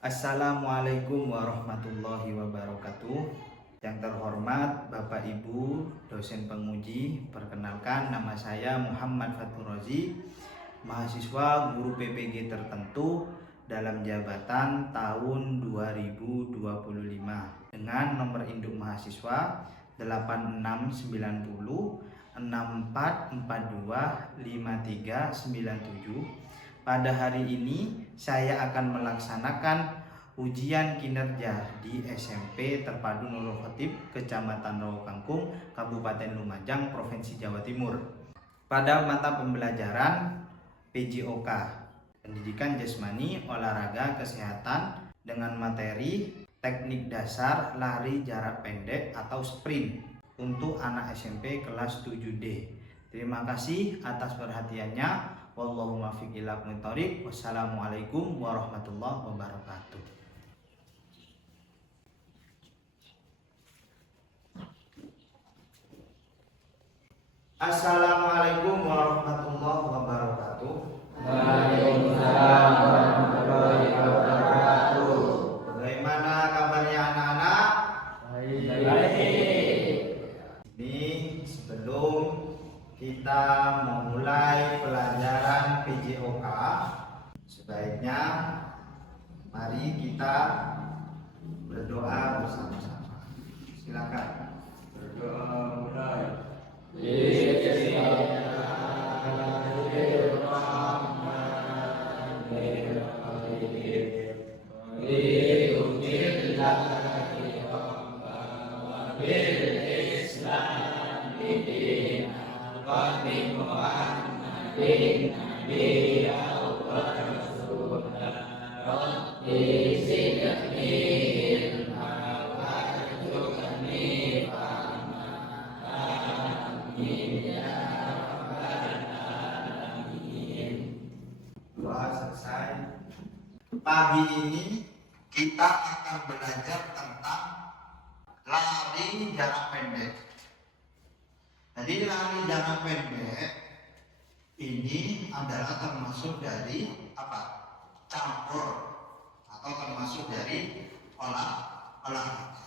Assalamualaikum warahmatullahi wabarakatuh. Yang terhormat Bapak Ibu dosen penguji, perkenalkan nama saya Muhammad Fatur Rozi, mahasiswa guru PPG tertentu dalam jabatan tahun 2025 dengan nomor induk mahasiswa 8690 64425397. Pada hari ini saya akan melaksanakan ujian kinerja di SMP Terpadu Nurul Khotib, Kecamatan Rawakangkung, Kabupaten Lumajang, Provinsi Jawa Timur. Pada mata pembelajaran PJOK, Pendidikan Jasmani, Olahraga, Kesehatan, dengan materi teknik dasar lari jarak pendek atau sprint untuk anak SMP kelas 7D. Terima kasih atas perhatiannya. Wallahu muwaffiq ila aqwamit thoriq. Wassalamualaikum warahmatullahi wabarakatuh. Assalamualaikum warahmatullahi wabarakatuh. Waalaikumsalam warahmatullahi wabarakatuh. Bagaimana kabarnya anak-anak? Baik. Ini sebelum kita memulai pelajaran PJOK, sebaiknya mari kita berdoa bersama-sama. Silakan berdoa mulai. Doa selesai. Pagi ini kita akan belajar tentang lari jarak pendek. Jadi lari jarak pendek ini adalah termasuk dari apa? Campur atau termasuk dari olahraga.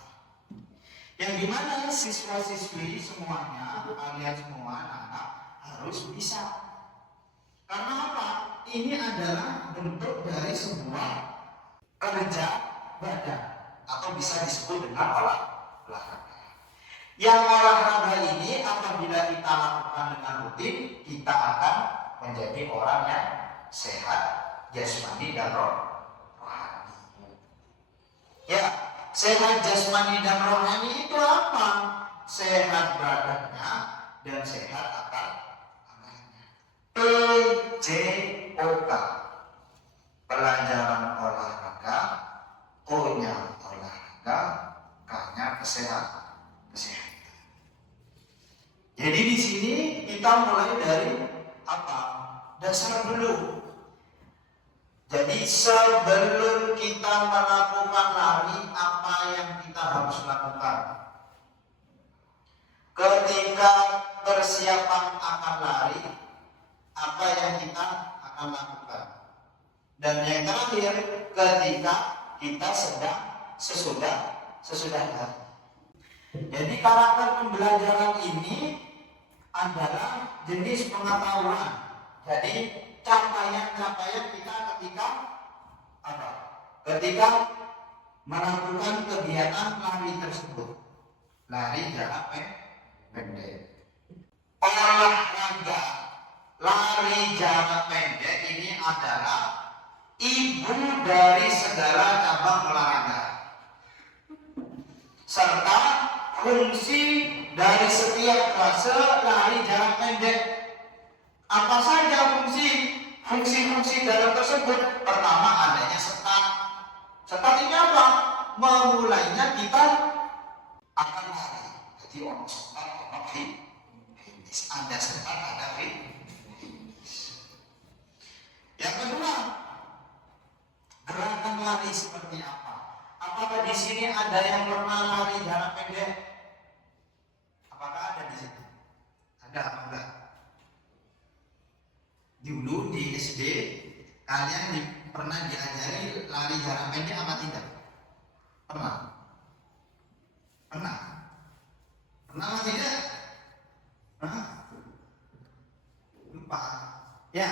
Yang dimana siswa-siswi semuanya, kalian semua anak-anak harus bisa. Karena apa? Ini adalah bentuk dari sebuah kerja badan atau bisa disebut dengan olahraga. Yang olahraga ini apabila kita lakukan dengan rutin, kita akan menjadi orang yang sehat jasmani dan rohani. Ya, sehat jasmani dan rohani itu apa? Sehat badannya dan sehat akalnya. PJOK, pelajaran olahraga, O-nya olahraga, K-nya kesehatan. Jadi di sini kita mulai dari apa? Dasar dulu. Jadi sebelum kita melakukan lari, apa yang kita harus lakukan? Ketika persiapan akan lari, apa yang kita akan lakukan? Dan yang terakhir, ketika kita sesudah lari. Jadi karakter pembelajaran ini adalah jenis pengetahuan. Jadi capaian-capaian kita ketika apa? Ketika melakukan kegiatan lari tersebut. Lari jarak pendek. Olahraga lari jarak pendek ini adalah ibu dari segala cabang olahraga. Serta fungsi dari setiap fase lari jarak pendek. Apa saja fungsi-fungsi dalam tersebut? Pertama, adanya start. Start ini apa? Memulainya kita akan lari. Jadi orang start, orang finish. Ada start, ada finish. Yang kedua, gerakan lari seperti apa? Apakah di sini ada yang pernah lari jarak pendek? Apakah ada di situ? Ada apa enggak? Dulu di SD kalian pernah diajari lari jarak pendek apa tidak? Pernah? Pernah? Pernah apa tidak? Hah? Lupa. Ya,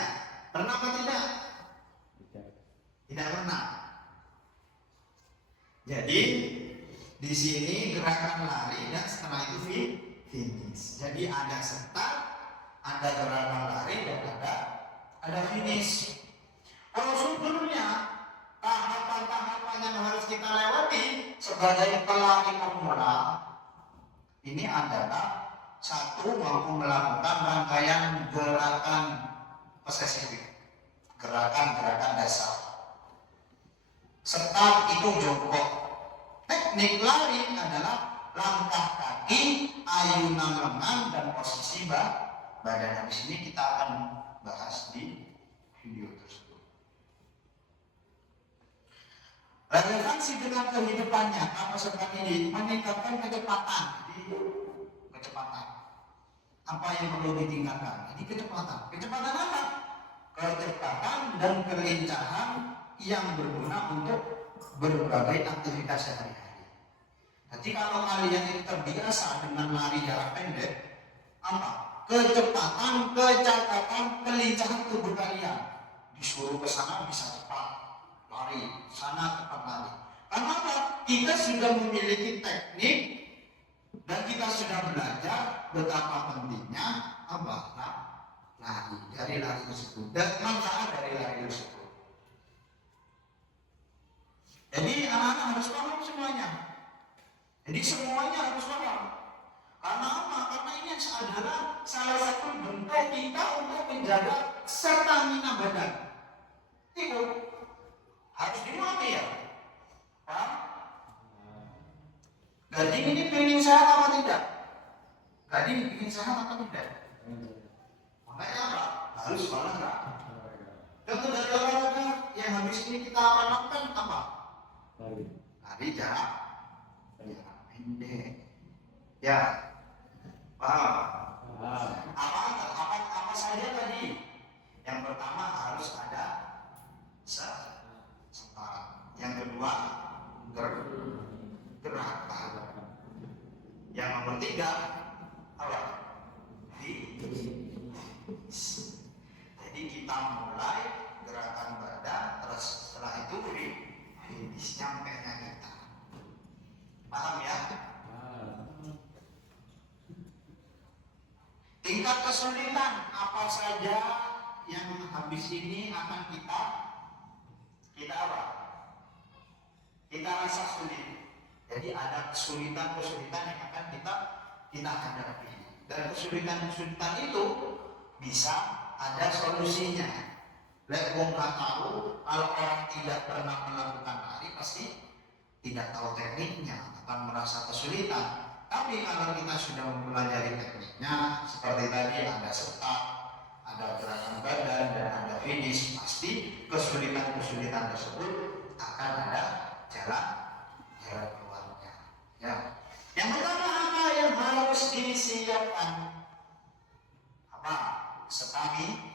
pernah apa tidak? Tidak pernah. Jadi di sini gerakan lari dan setelah itu finish. Jadi ada start, ada gerakan lari dan ada finish. Kalau sebelumnya tahapan-tahapan yang harus kita lewati sebagai pelari pemula ini adalah satu, mampu melakukan rangkaian gerakan spesifik, gerakan-gerakan dasar. Start itu jongkok. Teknik lari adalah langkah kaki, ayunan lengan dan posisi badan. Di sini kita akan bahas di video tersebut. Relevansi dengan kehidupan nyata seperti ini meningkatkan kecepatan. Jadi kecepatan. Apa yang perlu ditingkatkan? Ini kecepatan. Kecepatan apa? Kecepatan dan kelincahan yang berguna untuk berbagai aktivitas sehari-hari. Jadi kalau kalian itu terbiasa dengan lari jarak pendek, apa? Kecepatan, kecakapan, kelincahan tubuh kalian. Disuruh ke sana bisa cepat lari, sana cepat lari. Karena apa? Kita sudah memiliki teknik dan kita sudah belajar betapa pentingnya apa? Lari dari lari tersebut dan manfaat dari lari tersebut. Jadi anak-anak harus paham semuanya. Jadi semuanya harus paham. Karena apa? Karena ini adalah salah satu bentuk kita untuk menjaga stamina badan. Itu harus dimengerti ya. Paham? Gading ini pengen sehat apa tidak? Gading pengen sehat apa tidak? Makanya apa? Harus olahraga. Contoh dari olahraga yang habis ini kita akan lakukan apa? Lari jarak pendek. Ya, paham? Apa saja tadi? Yang pertama harus ada setara. Yang kedua gerakan. Yang nomor tiga apa? Jadi kita mulai gerakan badan, terus setelah itu finish nyampenya kita. Paham ya? Tingkat kesulitan apa saja yang habis ini akan kita apa? Kita rasa sulit. Jadi ada kesulitan yang akan kita hadapi. Dan kesulitan itu bisa ada solusinya. Lek wong gak tahu, kalau orang tidak pernah melakukan lari pasti tidak tahu tekniknya, akan merasa kesulitan. Tapi kalau kita sudah mempelajari tekniknya, seperti tadi ada start, ada gerakan badan dan ada finish, pasti kesulitan tersebut akan ada jalan keluarnya. Ya. Yang pertama apa yang harus disiapkan? Apa? Stamina.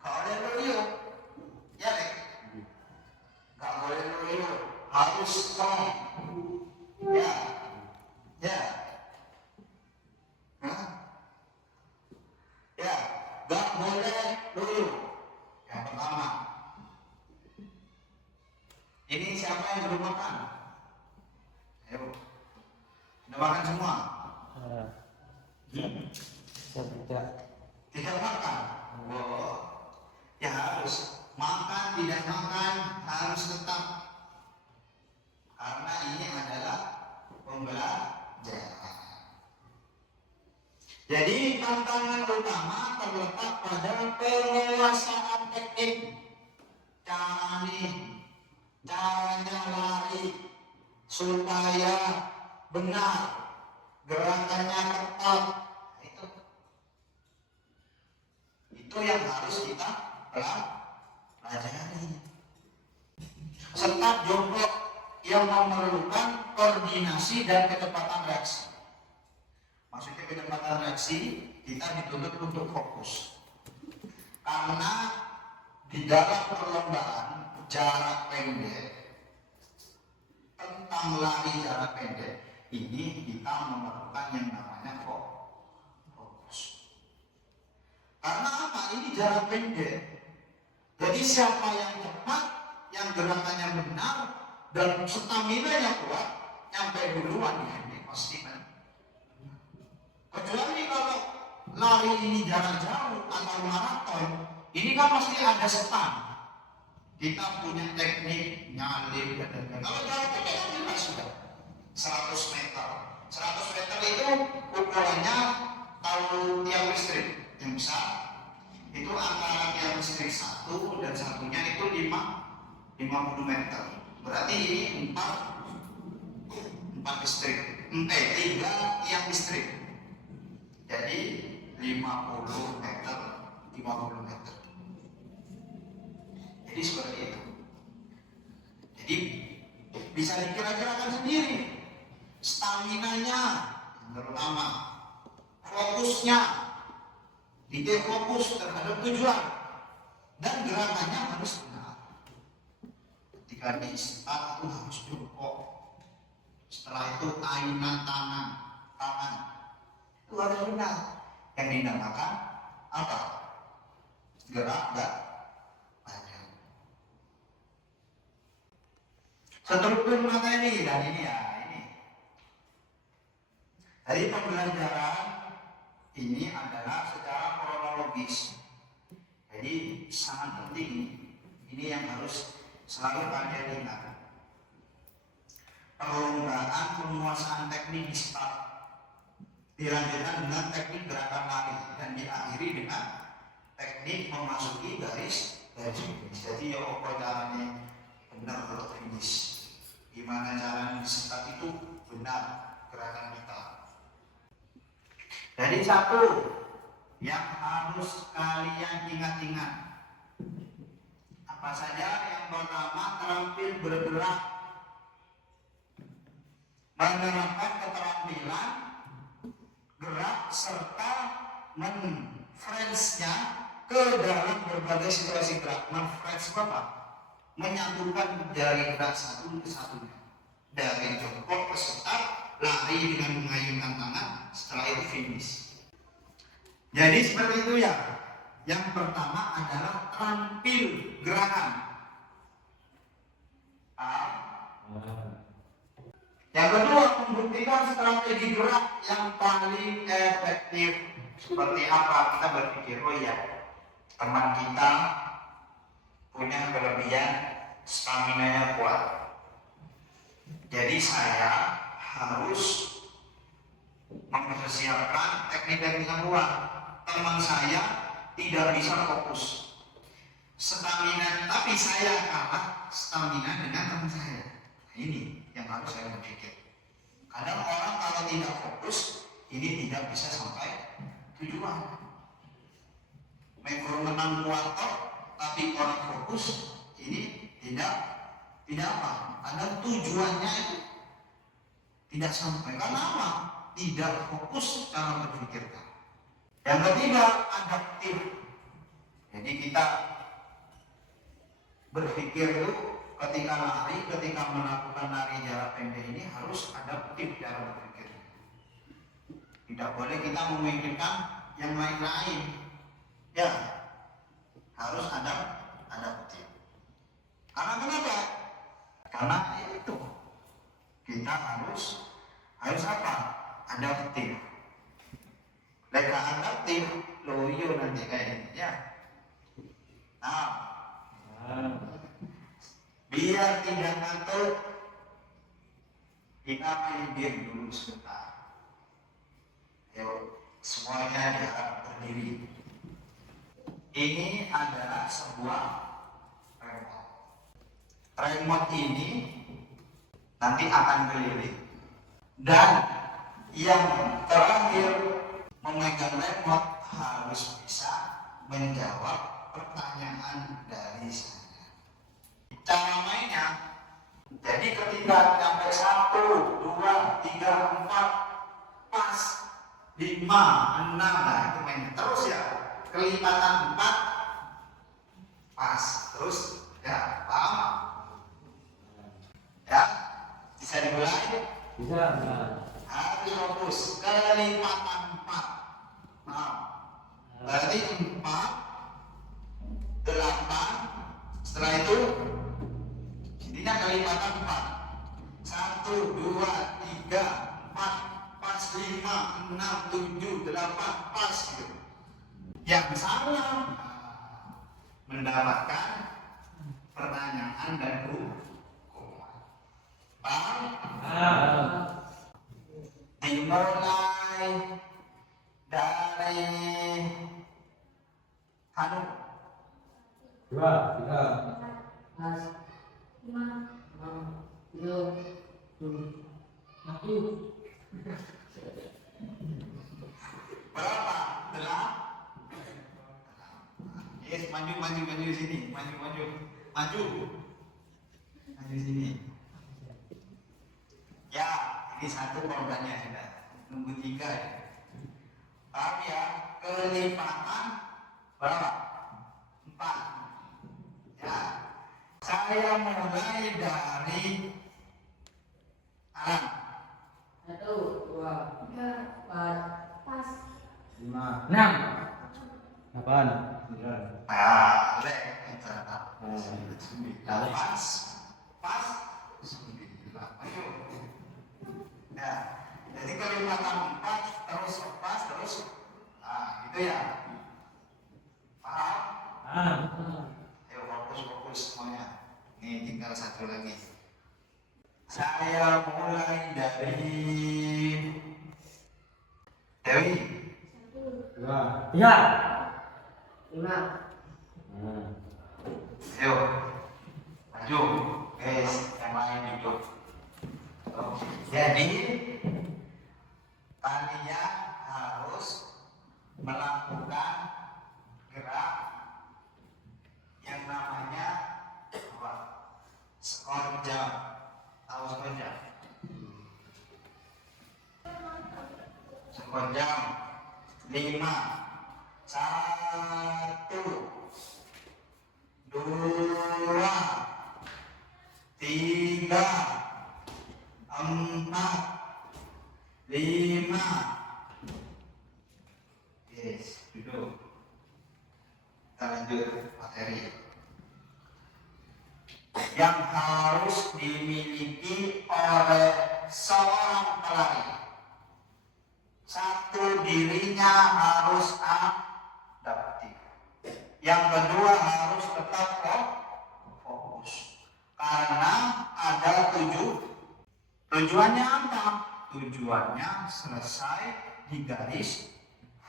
Gak boleh loyo, ya Lek? Gak boleh loyo, harus strong. Ya. Ya, gak boleh loyo. Yang pertama. Ini siapa yang belum makan? Ayo. Sudah makan semua? Saya tidak makan. Oh. Ya harus makan, tidak makan harus tetap, karena ini adalah pembelajaran. Jadi tantangan utama terletak pada penguasaan teknik, caranya lari supaya benar, gerakannya tepat. Itu yang harus kita pelajari. Serta jongkok yang memerlukan koordinasi dan kecepatan reaksi. Maksudnya kecepatan reaksi kita dituntut untuk fokus. Karena di dalam perlombaan jarak pendek tentang lari jarak pendek ini kita memerlukan yang namanya fokus. Karena apa? Ini jarak pendek. Jadi siapa yang cepat, yang gerakannya benar dan stamina yang kuat, nyampe duluan ya ini pasti kan. Kecuali kalau lari ini jarak jauh atau maraton, ini kan mesti ada start. Kita punya teknik nyalip dan lain-lain. Kalau jarak pendek kan jelas sudah 100 meter. 100 meter itu ukurannya kalau tiang listrik yang besar itu antara tiang listrik satu dan satunya itu 50 meter. Berarti ini 4 listrik. 3 tiang listrik. Jadi 50 meter. Jadi seperti itu. Jadi bisa dikira-kirakan sendiri staminanya terutama fokusnya titik fokus terhadap tujuan dan gerakannya harus benar. Ketika di start itu harus jongkok, setelah itu ayunan tangan itu harus benar. Yang dinamakan apa? Gerak badan. Struktur materi dan ini ya ini. Dari pembelajaran ini adalah secara kronologis. Jadi sangat penting ini yang harus selalu kalian ingat. Perlombaan penguasaan teknik di start dilanjutkan dengan teknik gerakan lari dan diakhiri dengan teknik memasuki garis finish. Jadi ya apa caranya benar untuk finish? Gimana cara start itu benar gerakan kita? Jadi satu yang harus kalian ingat-ingat apa saja? Yang pertama terampil bergerak, menerapkan keterampilan gerak serta men-friends-nya ke dalam berbagai situasi gerak. Men-friends apa? Menyatukan dari gerak satu ke satunya, dari jongkok ke start, lari dengan mengayunkan tangan, setelah itu finish. Jadi seperti itu ya. Yang pertama adalah tampil gerakan. Yang kedua, membuktikan strategi gerak yang paling efektif. Seperti apa? Kita berpikir, oh ya, teman kita punya kelebihan stamina-nya kuat. Jadi saya harus mempersiapkan teknik-teknik yang kuat. Teman saya tidak bisa fokus stamina, tapi saya kalah stamina dengan teman saya. Ini yang harus saya berpikir. Kadang orang kalau tidak fokus ini tidak bisa sampai tujuan. Menang kuat tapi orang fokus ini tidak apa? Ada tujuannya itu tidak sampai. Karena apa? Tidak fokus cara berpikirkan. Yang ketiga, adaptif. Jadi kita berpikir itu ketika lari, ketika melakukan lari jarak pendek ini harus adaptif cara berpikir. Tidak boleh kita memikirkan yang lain-lain. Ya, harus adaptif. Karena kenapa? Karena itu kita harus apa? Adaptif. Leka adaptif, loyo nanti kayak ya. Nah, biar tidak ngantuk, kita pinggir dulu sebentar. Yuk, semuanya diharap berdiri. Ini adalah sebuah remote. Remote ini nanti akan keliling. Dan yang terakhir memegang remote harus bisa menjawab pertanyaan dari saya. Cara mainnya, jadi ketika sampai 1, 2, 3, 4, pas 5, 6, nah itu mainnya terus ya. Kelipatan 4 pas. Terus ya, paham? Ya, bisa dimulai? Bisa. Harus fokus. Kelipatan 4. Nah, berarti 4, 8. Setelah itu, intinya kelipatan 4. 1, 2, 3, 4, pas 5, 6, 7, 8, pas gitu. Yang salah mendapatkan pertanyaan dan hukuman. Paham? Dimulai dari Hanu. 2, 3. Pas, 5, 6, 7, 1. Berapa? 8. Yes, maju sini, maju sini. Ya, ini 1 korbannya sudah. Nunggu 3 ya. Paham ya? Kelipatan berapa? 4. Ya. Saya mulai dari Alam. 1, 2, 3, 4, pas. 5, 6. 8, 9. Balik. Pas. Pas. 9. Ayo. Ya. Jadi kelipatan 4 terus pas terus. Nah, gitu ya. Paham? Ayo fokus semuanya. Ini tinggal 1 lagi. Saya mulai dari Dewi. 2. 3. 5, Ayo, maju. Guys, yang lain duduk. Oke. Jadi panitia harus melakukan gerak yang namanya apa? Skor jam. Tahu skor jam? Skor jam 5. 1, 2, 3, 4, 5. Yes, duduk. Kita lanjut materi. Yang harus dimiliki oleh seorang pelari. 1, dirinya harus adaptif. Yang kedua, harus tetap fokus. Karena ada tujuannya apa? Tujuannya selesai di garis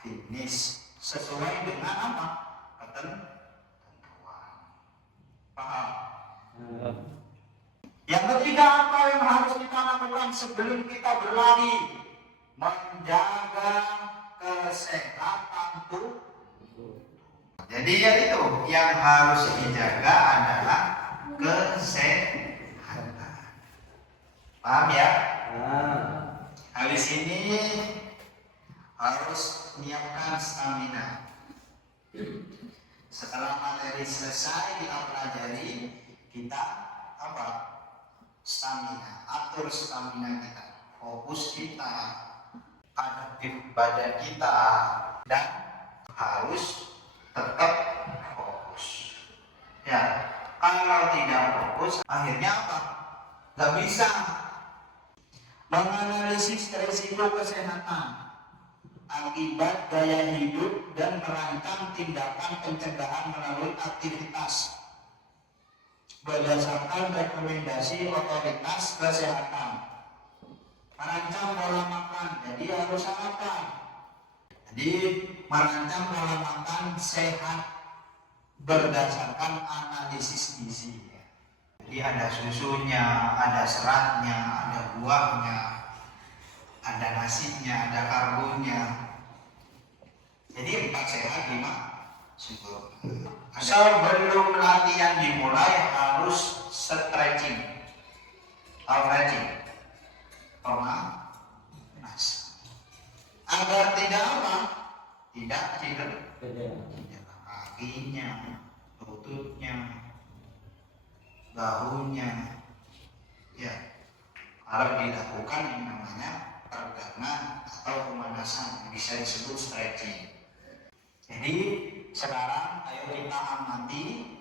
finish sesuai dengan apa? Ketentuan. Paham? Yang ketiga, apa yang harus kita lakukan sebelum kita berlari? Menjaga kesehatan tubuh. Jadi ya itu yang harus dijaga adalah kesehatan. Paham ya? Habis ini harus menyiapkan stamina. Setelah materi selesai kita pelajari, kita apa? Stamina. Atur stamina kita, fokus kita, adaptif badan kita, dan harus tetap fokus. Ya, kalau tidak fokus, akhirnya apa? Gak bisa menganalisis risiko kesehatan akibat gaya hidup dan merancang tindakan pencegahan melalui aktivitas berdasarkan rekomendasi otoritas kesehatan. Merancang pola makan, jadi harus sarapan. Jadi merancang pola makan sehat berdasarkan analisis gizi. Jadi ada susunya, ada seratnya, ada buahnya, ada nasinya, ada karbonnya. Jadi 4 sehat 5 sempurna. Sebelum latihan dimulai harus stretching. Tahu stretching? Pemanasan. Agar tidak apa? Tidak cedera kakinya, lututnya, Ya, harus dilakukan yang namanya peregangan atau pemanasan, bisa disebut stretching. Jadi sekarang ayo kita amati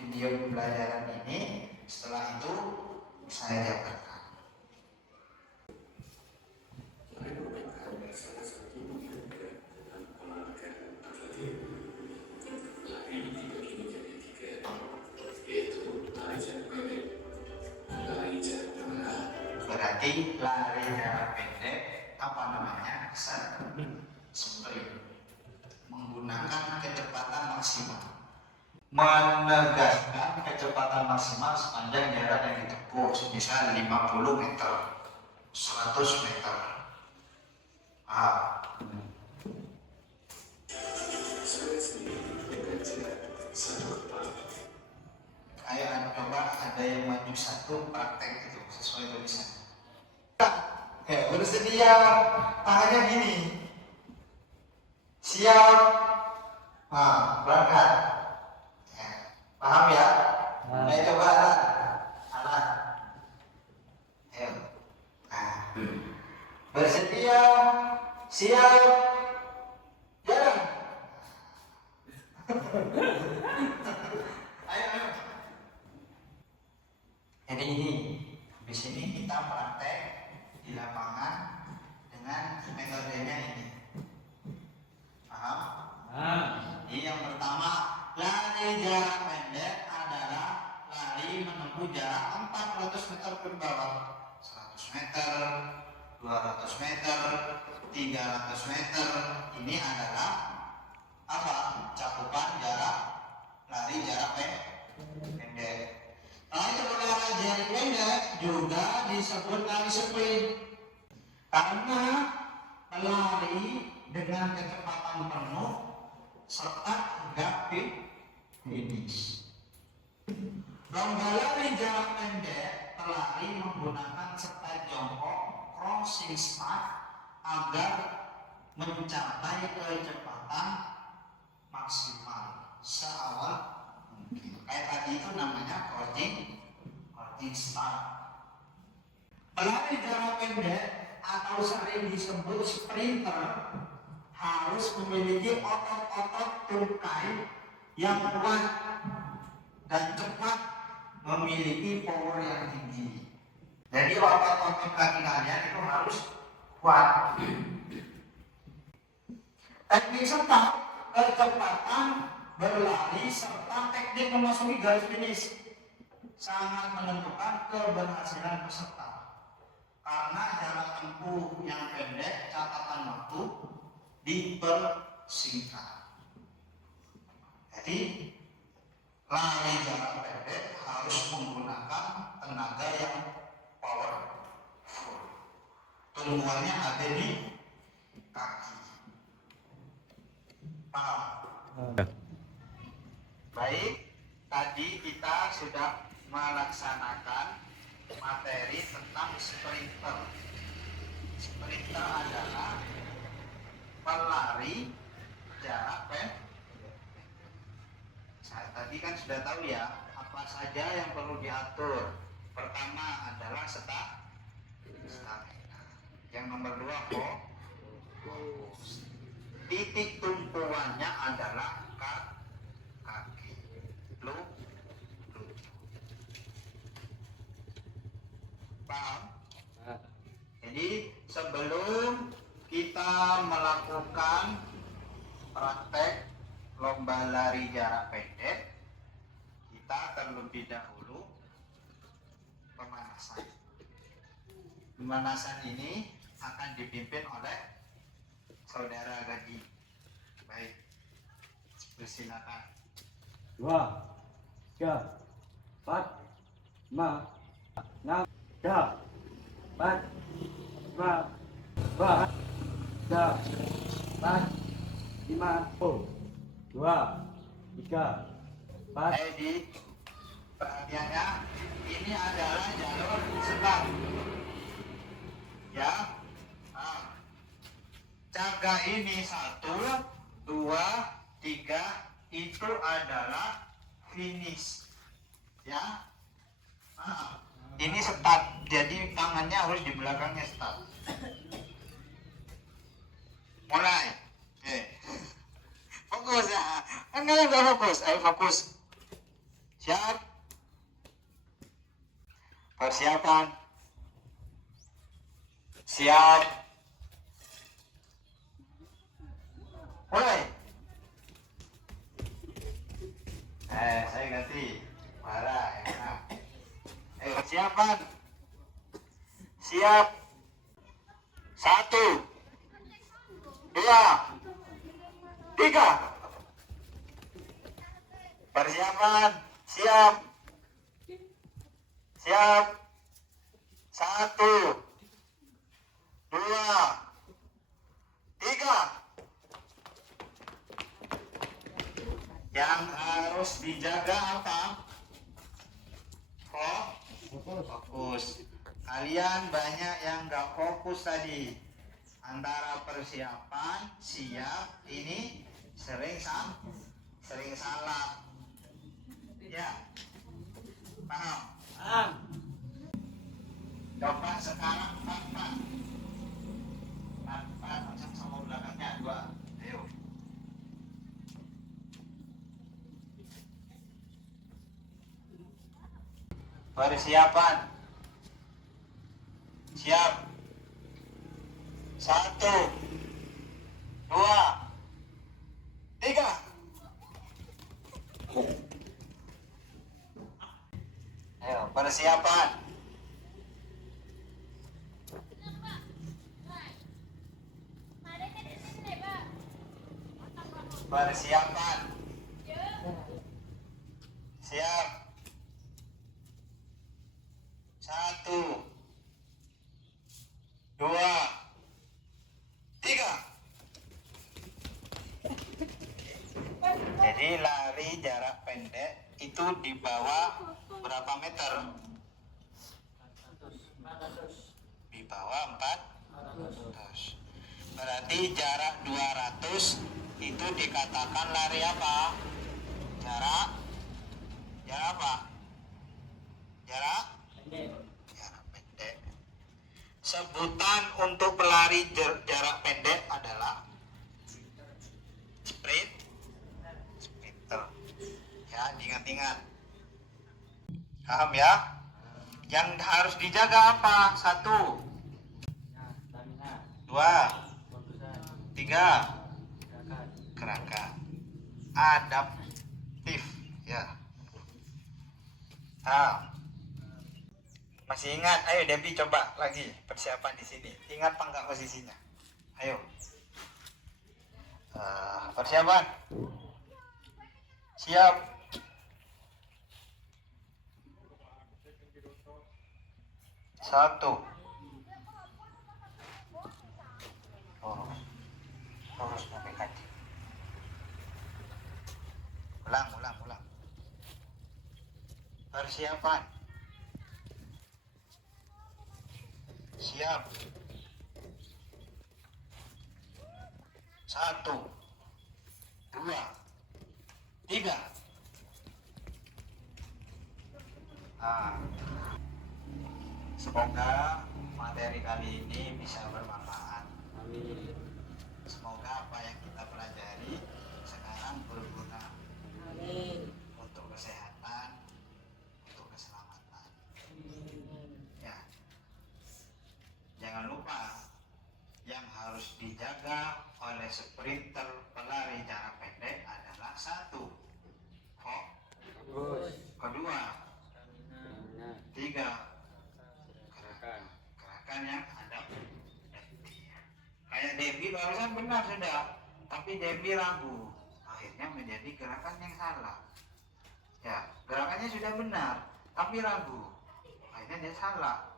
video pembelajaran ini. Setelah itu saya jabarkan. Berarti lari jarak pendek apa namanya? Sprint, menggunakan kecepatan maksimal, menegaskan kecepatan maksimal sepanjang jarak yang ditempuh, misal 50 meter, 100 meter. Ayo coba ada yang maju satu praktek itu sesuai tulisan. Bersedia, tangannya gini. Siap. Berangkat. Paham ya? Ayo coba alat. Ayo. Bersedia. Siap. Jalan. Ayo. Jadi ini, di sini kita praktek di lapangan dengan metodenya ini. Paham? Ini yang pertama, lari jarak pendek adalah lari menempuh jarak 400 meter ke bawah, 100 meter, 200 meter, 300 meter. Ini adalah apa? Cakupan jarak lari jarak pendek. Nah, itu lari jarak pendek juga disebut lari sprint karena pelari dengan kecepatan penuh serta hingga finish. Lomba lari jarak pendek, pelari menggunakan style jongkok crossing start agar mencapai kecepatan maksimal seawal mungkin. Kayak tadi itu namanya crossing start. Pelari jarak pendek atau sering disebut sprinter harus memiliki otot-otot tungkai yang kuat dan cepat, memiliki power yang tinggi. Jadi otot-otot kaki kalian itu harus kuat. Teknik start, kecepatan berlari serta teknik memasuki garis finish sangat menentukan keberhasilan peserta. Karena jarak tempuh yang pendek, catatan waktu dipersingkat. Jadi lari jarak pendek harus menggunakan tenaga yang powerful. Tumpuannya ada di kaki. Paham? Baik, tadi kita sudah melaksanakan materi tentang sprinter. Sprinter adalah pelari jarak pendek. Saya tadi kan sudah tahu ya apa saja yang perlu diatur. Pertama adalah stamina. Yang nomor 2 fokus. Titik tumpuannya adalah kaki. Paham? Jadi sebelum kita melakukan praktek lomba lari jarak pendek, kita terlebih dahulu pemanasan. Pemanasan ini akan dipimpin oleh saudara Gadi. Baik, persilakan. 2, 3, 4, 5, 6, 7, 8, 9, 2, 3, 4, 5, 2, 3, 4. Jadi perhatiannya, ini adalah jalur start. Ya, jaga ini 1, 2, 3 itu adalah finish. Ya, ini start. Jadi tangannya harus di belakangnya start. Mulai. Fokus ya. Enggak fokus. Ayo fokus. Siap. Persiapan. Siap. Mulai. Saya ganti. Parah, enak. Ayo persiapan. Siap. 1, 2, 3. Persiapan. Siap. Siap. 1, 2, 3. Yang harus dijaga apa? Fokus. Kalian banyak yang nggak fokus tadi. Antara persiapan, siap, ini sering salah. Ya, paham? Paham. Coba sekarang 4 macam sama belakangnya 2. Ayo. Persiapan. Siap. 1, 2, 3. Ayo, persiapan. Persiapan. Siap. 1, 2, 3. Jadi lari jarak pendek itu di bawah berapa meter? Di bawah 400. Berarti jarak 200 itu dikatakan lari apa? Jarak apa? Jarak pendek. Sebutan untuk pelari jarak pendek adalah sprinter. Ya, ingat-ingat. Paham ya? Yang harus dijaga apa? 1, 2, 3. Gerakan adaptif ya. Masih ingat? Ayo Debbie coba lagi persiapan di sini. Ingat apa enggak posisinya? Ayo. Persiapan. Siap. 1. Lurus sampai kaki. Ulang. Persiapan. Siap. 1, 2, 3. Semoga materi kali ini bisa bermanfaat. Amin. Semoga apa yang kita pelajari sekarang berguna untuk kesehatan, untuk keselamatan. Ya. Jangan lupa yang harus dijaga oleh sprinter pelari jarak pendek adalah 1, Fokus. 2, 3, gerakan yang adaptif. Kayak Debbie barusan benar sudah, tapi Debbie ragu, akhirnya menjadi gerakan yang salah. Ya, gerakannya sudah benar, tapi ragu, akhirnya dia salah.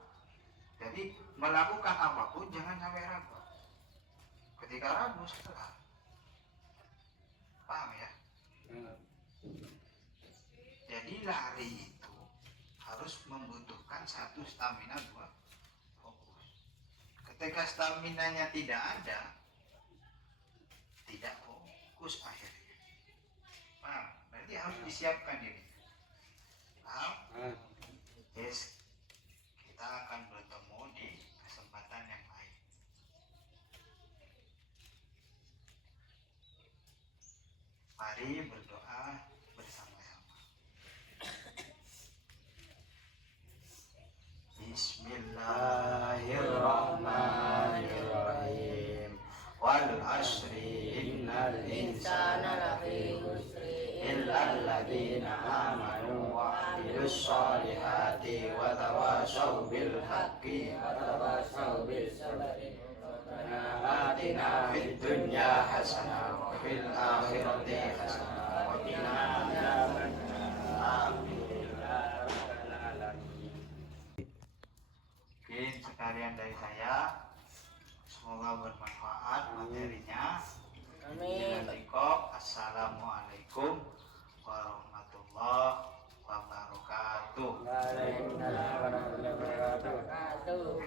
Jadi melakukan apapun jangan sampai ragu. Ketika ragu salah. Paham ya? Jadi lari itu harus membutuhkan 1 stamina, 2 fokus. Ketika staminanya tidak ada, tidak fokus akhirnya. Paham? Berarti harus disiapkan diri. Paham? Yes. Kita akan Mari berdoa bersama-sama. Bismillahirrahmanirrahim. Wal asri innal insana lafi khusri illa alladziina aamanu wa 'amilus shalihati wa tawashaw bil haqqi wa tawashaw bis sabri. Atina fid dunya hasanah wa fil akhirati hasanah wa qina adzabannar. Amin ya rabbal alamin. Mungkin sekalian dari saya, semoga bermanfaat materinya. Amin. Assalamualaikum warahmatullahi wabarakatuh. Waalaikumsalam warahmatullahi wabarakatuh. Satu.